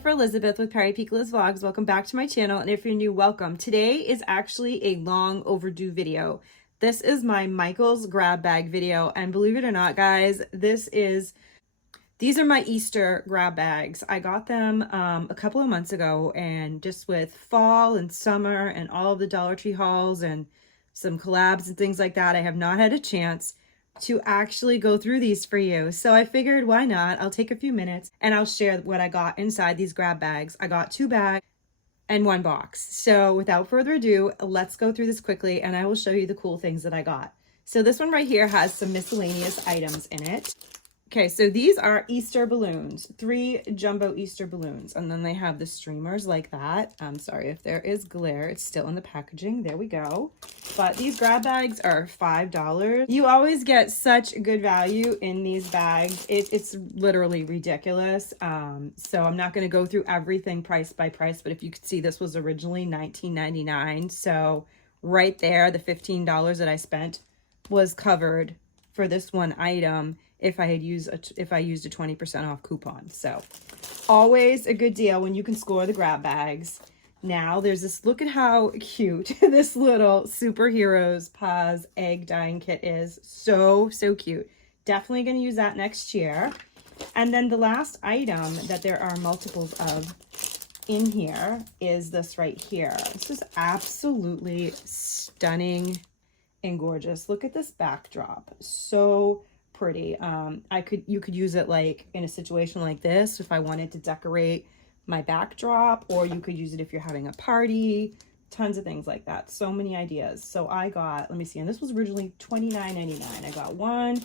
Jennifer Elizabeth with Perry Piccola's Vlogs. Welcome back to my channel, and if you're new, welcome. Today is actually a long overdue video. This is my Michael's grab bag video, and believe it or not, guys, these are my Easter grab bags. I got them a couple of months ago, and just with fall and summer and all of the Dollar Tree hauls and some collabs and things like that, I have not had a chance to actually go through these for you. So I figured, why not? I'll take a few minutes and I'll share what I got inside these grab bags. I got 2 bags and 1 box. So without further ado, let's go through this quickly and I will show you the cool things that I got. So this one right here has some miscellaneous items in it. Okay, so these are Easter balloons, 3 jumbo Easter balloons, and then they have the streamers like that. I'm sorry if there is glare, it's still in the packaging. There we go. But these grab bags are $5. You always get such good value in these bags. It's literally ridiculous. So I'm not going to go through everything price by price, but if you could see, this was originally $19.99. So right there, the $15 that I spent was covered for this one item if I used a 20% off coupon. So always a good deal when you can score the grab bags. Now there's this, look at how cute this little superheroes paws egg dyeing kit is. So cute. Definitely going to use that next year. And then the last item that there are multiples of in here is this right here. This is absolutely stunning and gorgeous. Look at this backdrop. So pretty. You could use it like in a situation like this if I wanted to decorate my backdrop, or you could use it if you're having a party. Tons of things like that. So many ideas. So I got, let me see, and this was originally $29.99. I got 1,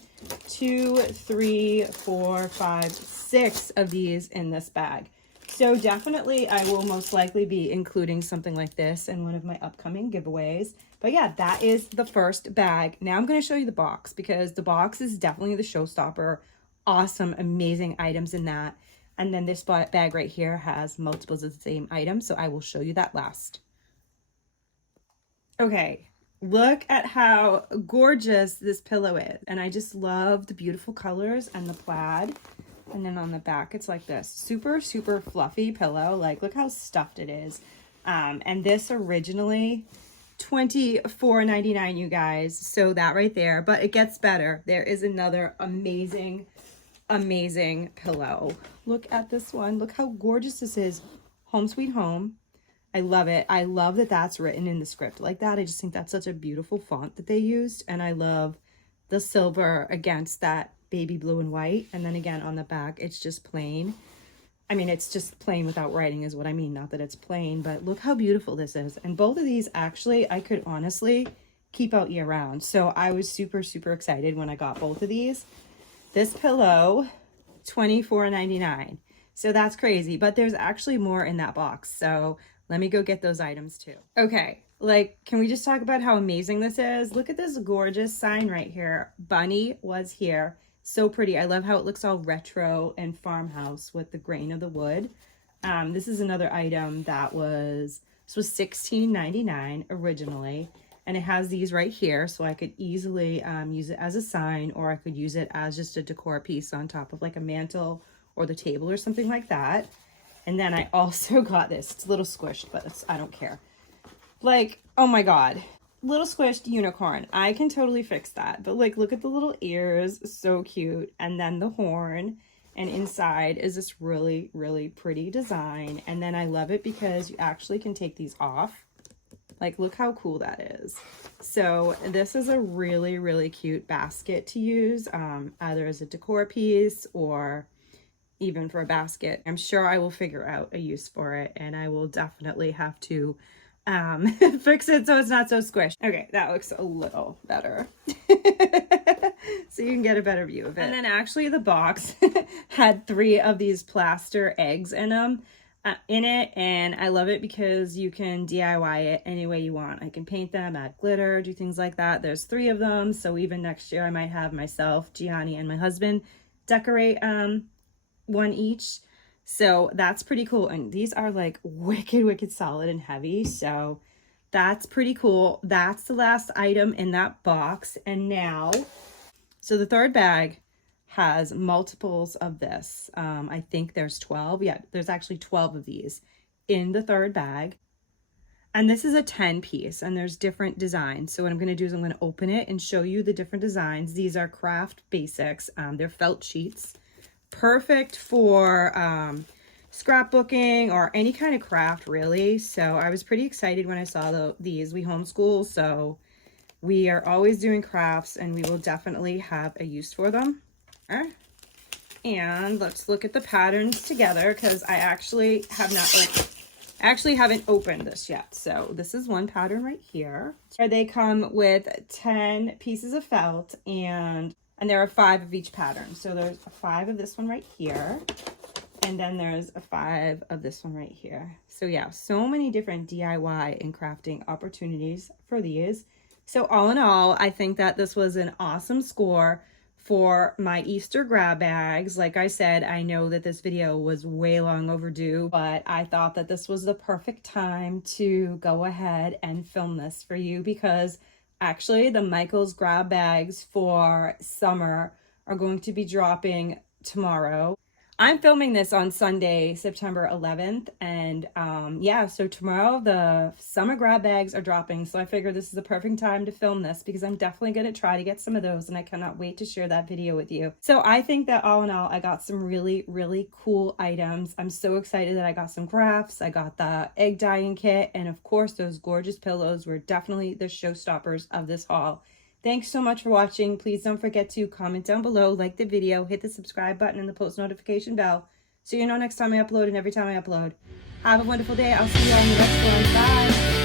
2, 3, 4, 5, 6 of these in this bag. So definitely I will most likely be including something like this in one of my upcoming giveaways. But yeah, that is the first bag. Now I'm going to show you the box, because the box is definitely the showstopper. Awesome, amazing items in that. And then this bag right here has multiples of the same item, so I will show you that last. Okay, look at how gorgeous this pillow is. And I just love the beautiful colors and the plaid. And then on the back, it's like this super fluffy pillow. Like, look how stuffed it is. And this originally $24.99, you guys. So that right there, but it gets better. There is another amazing pillow. Look at this one. Look how gorgeous this is. Home Sweet Home. I love it. I love that that's written in the script like that. I just think that's such a beautiful font that they used. And I love the silver against that baby blue and white. And then again on the back, it's just plain. I mean, it's just plain without writing is what I mean. Not that it's plain, but look how beautiful this is. And both of these, actually, I could honestly keep out year round. So I was super excited when I got both of these. This pillow, $24.99. So that's crazy, but there's actually more in that box. So let me go get those items too. Okay, like, can we just talk about how amazing this is? Look at this gorgeous sign right here. Bunny was here. So pretty. I love how it looks all retro and farmhouse with the grain of the wood. This is another item that was $16.99 originally. And it has these right here, so I could easily use it as a sign, or I could use it as just a decor piece on top of like a mantle or the table or something like that. And then I also got this. It's a little squished, but I don't care. Like, oh my God. Little squished unicorn. I can totally fix that. But like, look at the little ears. So cute. And then the horn. And inside is this really pretty design. And then I love it because you actually can take these off. Like, look how cool that is. So this is a really cute basket to use, either as a decor piece or even for a basket. I'm sure I will figure out a use for it, and I will definitely have to fix it so it's not so squished. Okay, that looks a little better. So you can get a better view of it. And then actually the box had 3 of these plaster eggs in them. In it, and I love it because you can DIY it any way you want. I can paint them, add glitter, do things like that. There's 3 of them, so even next year I might have myself, Gianni, and my husband decorate 1 each. So that's pretty cool, and these are like wicked solid and heavy, so that's pretty cool. That's the last item in that box. And now, so the third bag has multiples of this. I think there's 12. Yeah, there's actually 12 of these in the third bag. And this is a 10 piece and there's different designs. So what I'm going to do is I'm going to open it and show you the different designs. These are craft basics. They're felt sheets. Perfect for scrapbooking or any kind of craft, really. So I was pretty excited when I saw these. We homeschool, so we are always doing crafts and we will definitely have a use for them. And let's look at the patterns together because I actually haven't opened this yet. So this is one pattern right here. They come with 10 pieces of felt and there are 5 of each pattern. So there's 5 of this one right here. And then there's 5 of this one right here. So yeah, so many different DIY and crafting opportunities for these. So all in all, I think that this was an awesome score for my Easter grab bags. Like I said, I know that this video was way long overdue, but I thought that this was the perfect time to go ahead and film this for you because actually the Michaels grab bags for summer are going to be dropping tomorrow. I'm filming this on Sunday, September 11th, and yeah, so tomorrow the summer grab bags are dropping, so I figured this is the perfect time to film this because I'm definitely going to try to get some of those, and I cannot wait to share that video with you. So I think that all in all, I got some really, really cool items. I'm so excited that I got some crafts, I got the egg dyeing kit, and of course those gorgeous pillows were definitely the showstoppers of this haul. Thanks so much for watching. Please don't forget to comment down below, like the video, hit the subscribe button and the post notification bell so you know next time I upload and every time I upload. Have a wonderful day. I'll see you on the next one. Bye.